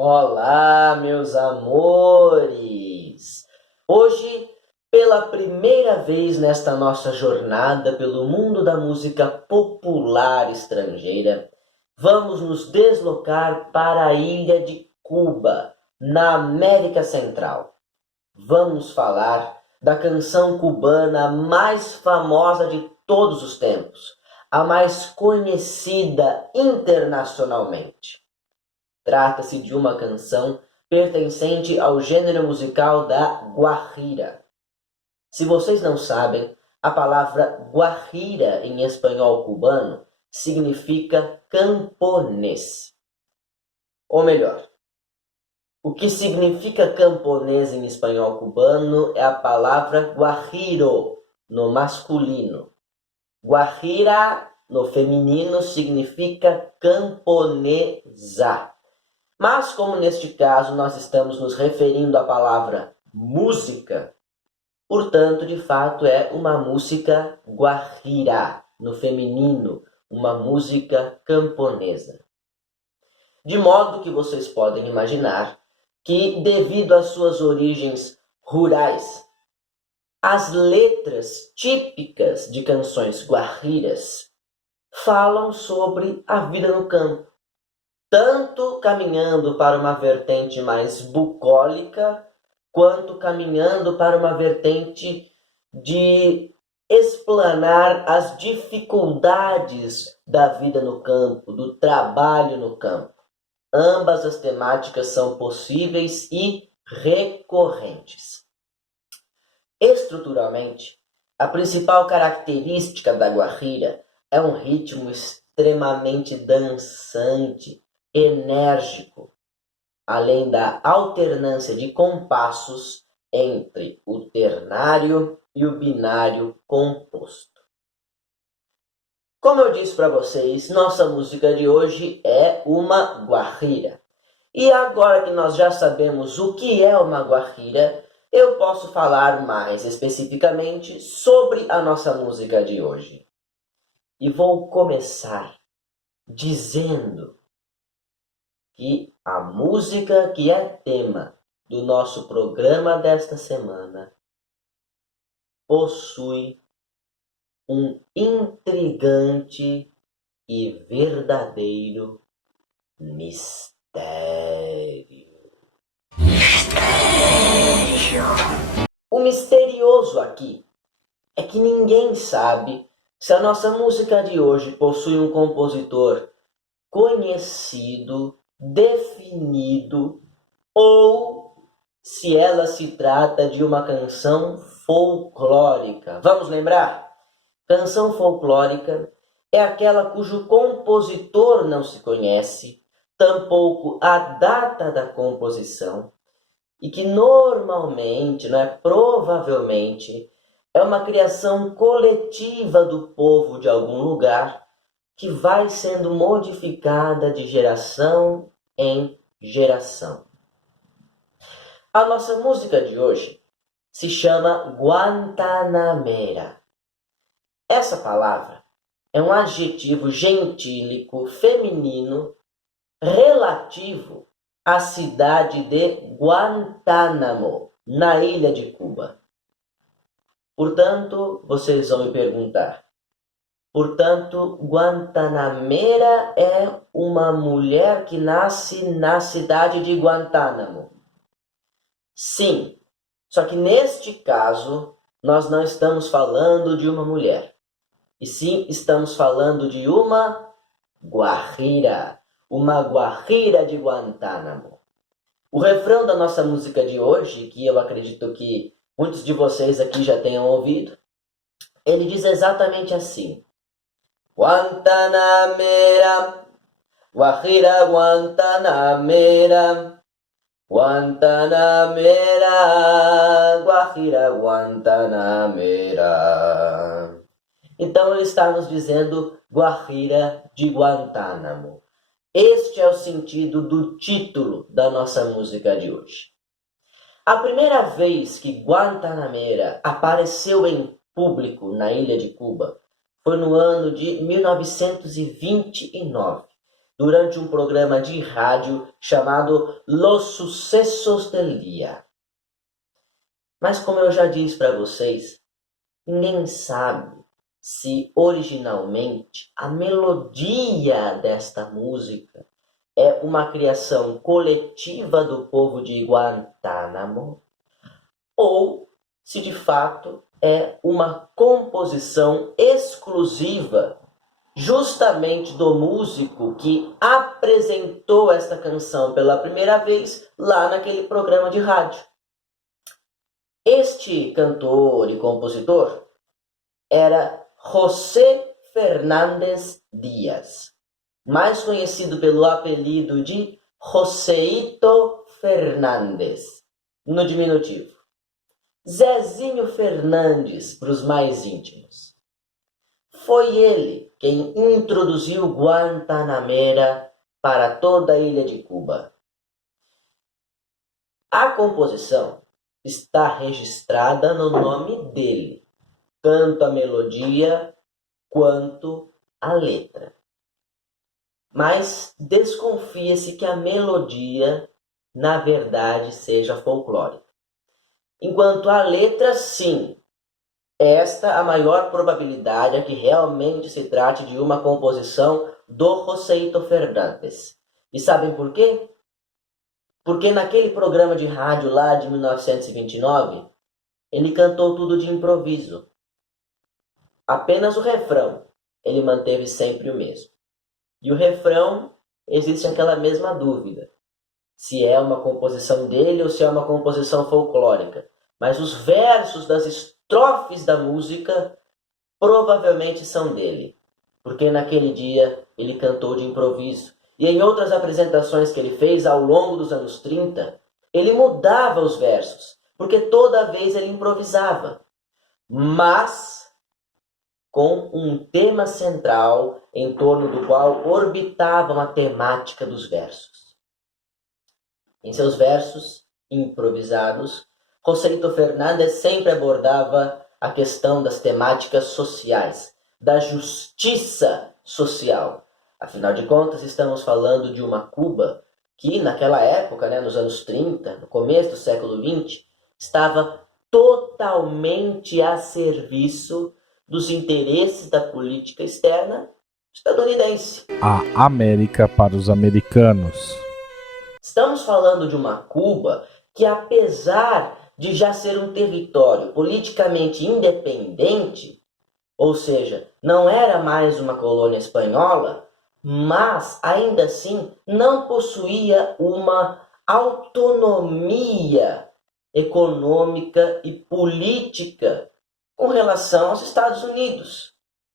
Olá, meus amores! Hoje, pela primeira vez nesta nossa jornada pelo mundo da música popular estrangeira, vamos nos deslocar para a ilha de Cuba, na América Central. Vamos falar da canção cubana mais famosa de todos os tempos, a mais conhecida internacionalmente. Trata-se de uma canção pertencente ao gênero musical da guajira. Se vocês não sabem, a palavra guajira em espanhol cubano significa camponês. Ou melhor, o que significa camponês em espanhol cubano é a palavra guajiro no masculino. Guajira no feminino significa camponesa. Mas como neste caso nós estamos nos referindo à palavra música, portanto, de fato, é uma música guajira, no feminino, uma música camponesa. De modo que vocês podem imaginar que, devido às suas origens rurais, as letras típicas de canções guajiras falam sobre a vida no campo, tanto caminhando para uma vertente mais bucólica, quanto caminhando para uma vertente de explanar as dificuldades da vida no campo, do trabalho no campo. Ambas as temáticas são possíveis e recorrentes. Estruturalmente, a principal característica da guajira é um ritmo extremamente dançante, enérgico, além da alternância de compassos entre o ternário e o binário composto. Como eu disse para vocês, nossa música de hoje é uma guajira. E agora que nós já sabemos o que é uma guajira, eu posso falar mais especificamente sobre a nossa música de hoje. E vou começar dizendo que a música que é tema do nosso programa desta semana possui um intrigante e verdadeiro mistério. O misterioso aqui é que ninguém sabe se a nossa música de hoje possui um compositor conhecido, definido, ou se ela se trata de uma canção folclórica. Vamos lembrar? Canção folclórica é aquela cujo compositor não se conhece, tampouco a data da composição, e que normalmente, provavelmente, é uma criação coletiva do povo de algum lugar que vai sendo modificada de geração em geração. A nossa música de hoje se chama Guantanamera. Essa palavra é um adjetivo gentílico feminino relativo à cidade de Guantánamo, na ilha de Cuba. Portanto, vocês vão me perguntar, Guantanamera é uma mulher que nasce na cidade de Guantánamo. Sim, só que neste caso, nós não estamos falando de uma mulher. E sim, estamos falando de uma guajira de Guantánamo. O refrão da nossa música de hoje, que eu acredito que muitos de vocês aqui já tenham ouvido, ele diz exatamente assim: Guantanamera, guajira Guantanamera, Guantanamera, guajira Guantanamera. Então ele está nos dizendo guajira de Guantánamo. Este é o sentido do título da nossa música de hoje. A primeira vez que Guantanamera apareceu em público na ilha de Cuba foi no ano de 1929, durante um programa de rádio chamado Los Sucesos del Día. Mas como eu já disse para vocês, ninguém sabe se originalmente a melodia desta música é uma criação coletiva do povo de Guantánamo ou se de fato é uma composição exclusiva justamente do músico que apresentou esta canção pela primeira vez lá naquele programa de rádio. Este cantor e compositor era José Fernández Díaz, mais conhecido pelo apelido de Joséito Fernandes, no diminutivo. Zezinho Fernandes, para os mais íntimos. Foi ele quem introduziu Guantanamera para toda a ilha de Cuba. A composição está registrada no nome dele, tanto a melodia quanto a letra. Mas desconfia-se que a melodia, na verdade, seja folclórica. Enquanto a letra, sim, esta a maior probabilidade é que realmente se trate de uma composição do Joséito Fernandes. E sabem por quê? Porque naquele programa de rádio lá de 1929, ele cantou tudo de improviso. Apenas o refrão ele manteve sempre o mesmo. E o refrão, existe aquela mesma dúvida, se é uma composição dele ou se é uma composição folclórica. Mas os versos das estrofes da música provavelmente são dele, porque naquele dia ele cantou de improviso. E em outras apresentações que ele fez ao longo dos anos 30, ele mudava os versos, porque toda vez ele improvisava, mas com um tema central em torno do qual orbitavam a temática dos versos. Em seus versos improvisados, Joséito Fernandes sempre abordava a questão das temáticas sociais, da justiça social. Afinal de contas, estamos falando de uma Cuba que, naquela época, nos anos 30, no começo do século XX, estava totalmente a serviço dos interesses da política externa estadunidense. A América para os americanos. Estamos falando de uma Cuba que, apesar de já ser um território politicamente independente, ou seja, não era mais uma colônia espanhola, mas ainda assim não possuía uma autonomia econômica e política com relação aos Estados Unidos.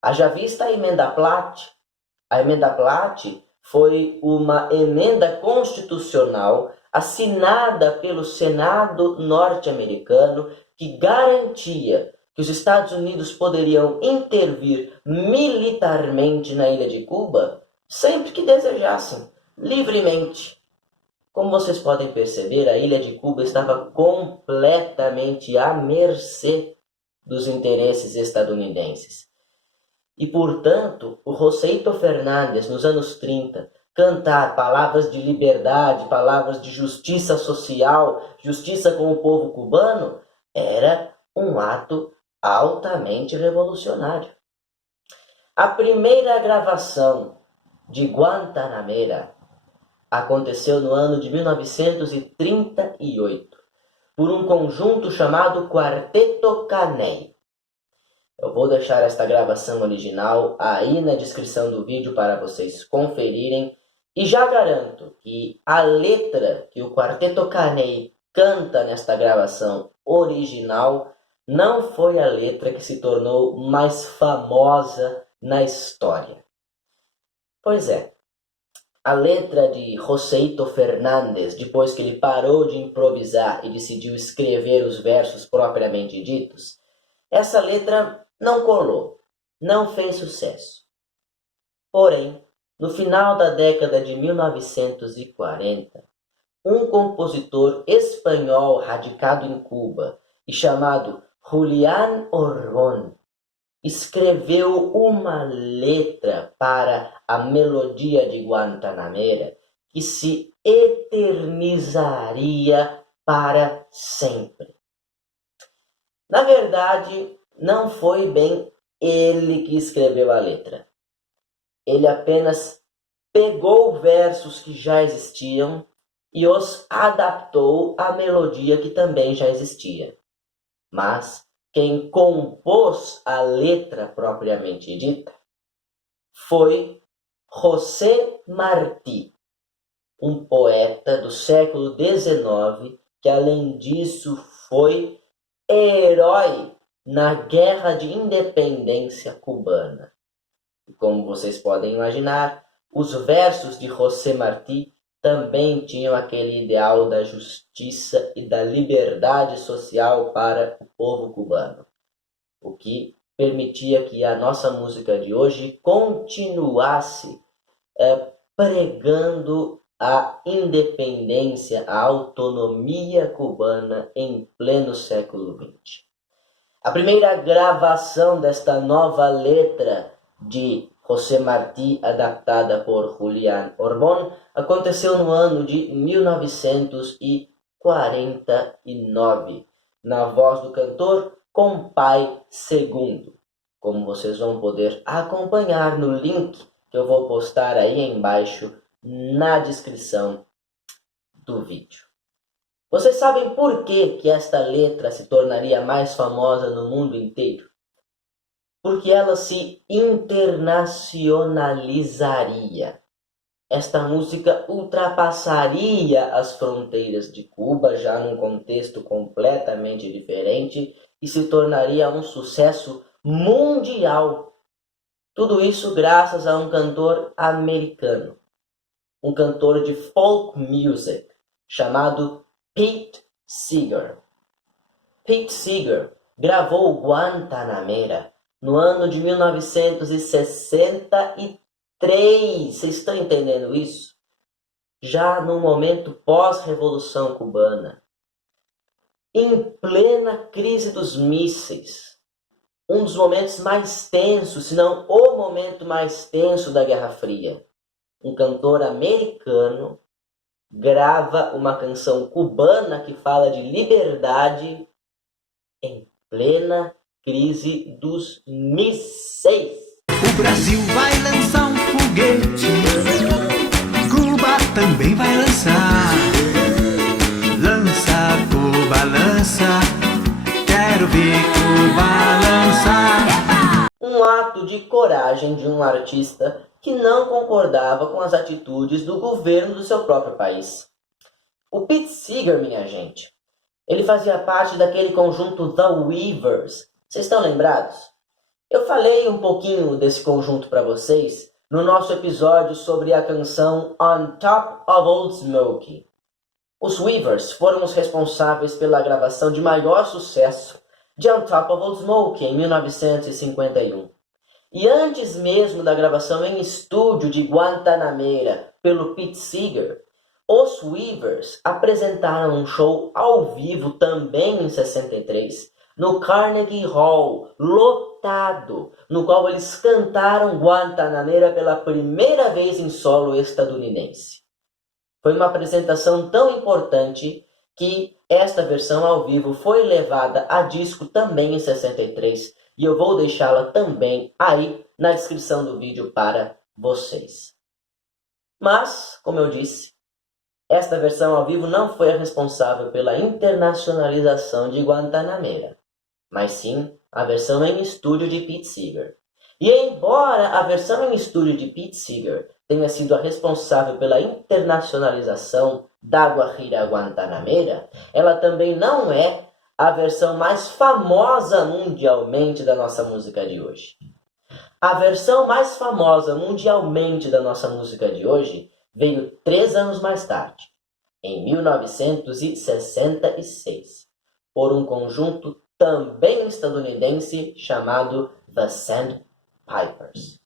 Haja vista a Emenda Platt. A Emenda Platt foi uma emenda constitucional assinada pelo Senado norte-americano que garantia que os Estados Unidos poderiam intervir militarmente na ilha de Cuba sempre que desejassem, livremente. Como vocês podem perceber, a ilha de Cuba estava completamente à mercê dos interesses estadunidenses. E, portanto, o Joséito Fernandes, nos anos 30, cantar palavras de liberdade, palavras de justiça social, justiça com o povo cubano, era um ato altamente revolucionário. A primeira gravação de Guantanamera aconteceu no ano de 1938, por um conjunto chamado Quarteto Caney. Eu vou deixar esta gravação original aí na descrição do vídeo para vocês conferirem, e já garanto que a letra que o Quarteto Caney canta nesta gravação original não foi a letra que se tornou mais famosa na história. Pois é, a letra de Joséito Fernandes, depois que ele parou de improvisar e decidiu escrever os versos propriamente ditos, essa letra não colou, não fez sucesso. Porém, no final da década de 1940, um compositor espanhol radicado em Cuba e chamado Julián Orbón escreveu uma letra para a melodia de Guantanamera que se eternizaria para sempre. Na verdade, não foi bem ele que escreveu a letra. Ele apenas pegou versos que já existiam e os adaptou à melodia que também já existia. Mas quem compôs a letra propriamente dita foi José Martí, um poeta do século XIX que, além disso, foi herói na Guerra de Independência cubana. E como vocês podem imaginar, os versos de José Martí também tinham aquele ideal da justiça e da liberdade social para o povo cubano, o que permitia que a nossa música de hoje continuasse pregando a independência, a autonomia cubana em pleno século XX. A primeira gravação desta nova letra de José Martí, adaptada por Julián Orbón, aconteceu no ano de 1949, na voz do cantor Compay II, como vocês vão poder acompanhar no link que eu vou postar aí embaixo na descrição do vídeo. Vocês sabem por que esta letra se tornaria mais famosa no mundo inteiro? Porque ela se internacionalizaria. Esta música ultrapassaria as fronteiras de Cuba, já num contexto completamente diferente, e se tornaria um sucesso mundial. Tudo isso graças a um cantor americano, um cantor de folk music, chamado Pete Seeger. Pete Seeger gravou Guantanamera no ano de 1963. Vocês estão entendendo isso? Já no momento pós-revolução cubana, em plena crise dos mísseis, um dos momentos mais tensos, se não o momento mais tenso da Guerra Fria. Um cantor americano grava uma canção cubana que fala de liberdade em plena crise dos mísseis. O Brasil vai lançar um foguete, Cuba também vai lançar. Lança, Cuba, lança, quero ver Cuba lançar. Um ato de coragem de um artista que não concordava com as atitudes do governo do seu próprio país. O Pete Seeger, minha gente, ele fazia parte daquele conjunto The Weavers. Vocês estão lembrados? Eu falei um pouquinho desse conjunto para vocês no nosso episódio sobre a canção On Top of Old Smoky. Os Weavers foram os responsáveis pela gravação de maior sucesso de On Top of Old Smoky em 1951. E antes mesmo da gravação em estúdio de Guantanamera pelo Pete Seeger, os Weavers apresentaram um show ao vivo também em 63, no Carnegie Hall, lotado, no qual eles cantaram Guantanamera pela primeira vez em solo estadunidense. Foi uma apresentação tão importante que esta versão ao vivo foi levada a disco também em 63, e eu vou deixá-la também aí na descrição do vídeo para vocês. Mas, como eu disse, esta versão ao vivo não foi a responsável pela internacionalização de Guantanamera, mas sim a versão em estúdio de Pete Seeger. E embora a versão em estúdio de Pete Seeger tenha sido a responsável pela internacionalização da Guajira Guantanamera, ela também não é a versão mais famosa mundialmente da nossa música de hoje. A versão mais famosa mundialmente da nossa música de hoje veio 3 anos mais tarde, em 1966, por um conjunto também estadunidense chamado The Sandpipers.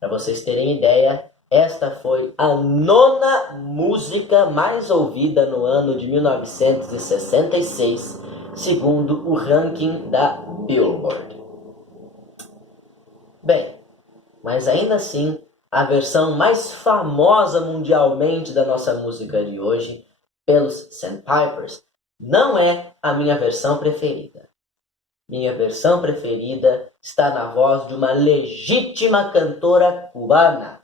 Para vocês terem ideia, esta foi a 9ª música mais ouvida no ano de 1966, segundo o ranking da Billboard. Bem, mas ainda assim, a versão mais famosa mundialmente da nossa música de hoje, pelos Sandpipers, não é a minha versão preferida. Minha versão preferida está na voz de uma legítima cantora cubana,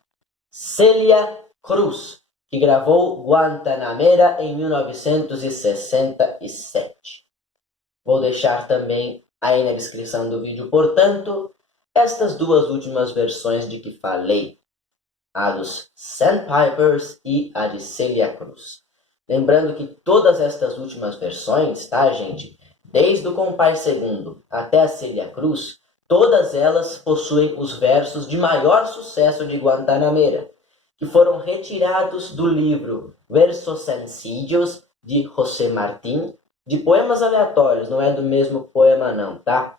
Celia Cruz, que gravou Guantanamera em 1967. Vou deixar também aí na descrição do vídeo, portanto, estas duas últimas versões de que falei, a dos Sandpipers e a de Celia Cruz. Lembrando que todas estas últimas versões, tá, gente? Desde o Compás Segundo até a Celia Cruz, todas elas possuem os versos de maior sucesso de Guantanamera, que foram retirados do livro Versos Sencillos, de José Martín, de poemas aleatórios, não é do mesmo poema não, tá?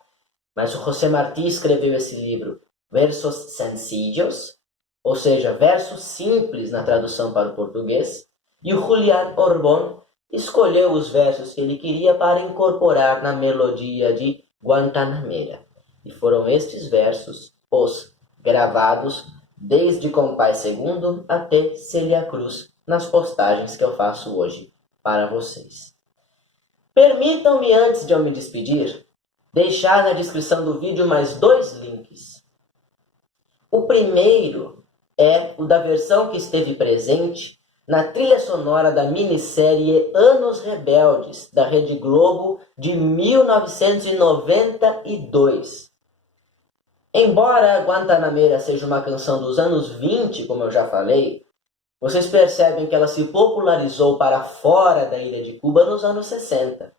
Mas o José Martí escreveu esse livro Versos Sencillos, ou seja, versos simples na tradução para o português, e o Julián Orbón escolheu os versos que ele queria para incorporar na melodia de Guantanamera. E foram estes versos os gravados desde Compás Segundo até Celia Cruz nas postagens que eu faço hoje para vocês. Permitam-me, antes de eu me despedir, deixar na descrição do vídeo mais 2 links. O primeiro é o da versão que esteve presente na trilha sonora da minissérie Anos Rebeldes, da Rede Globo, de 1992. Embora Guantanamera seja uma canção dos anos 20, como eu já falei, vocês percebem que ela se popularizou para fora da ilha de Cuba nos anos 60.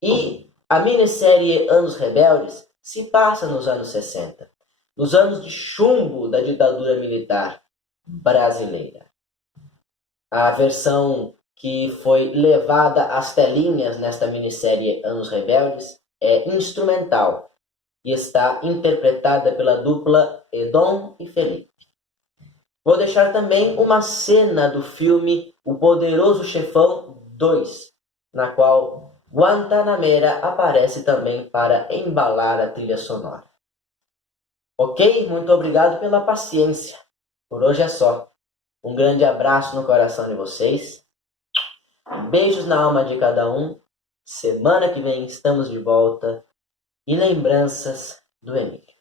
E a minissérie Anos Rebeldes se passa nos anos 60, nos anos de chumbo da ditadura militar brasileira. A versão que foi levada às telinhas nesta minissérie Anos Rebeldes é instrumental e está interpretada pela dupla Edom e Felipe. Vou deixar também uma cena do filme O Poderoso Chefão 2, na qual Guantanamera aparece também para embalar a trilha sonora. Ok? Muito obrigado pela paciência. Por hoje é só. Um grande abraço no coração de vocês. Beijos na alma de cada um. Semana que vem estamos de volta. E lembranças do Emílio.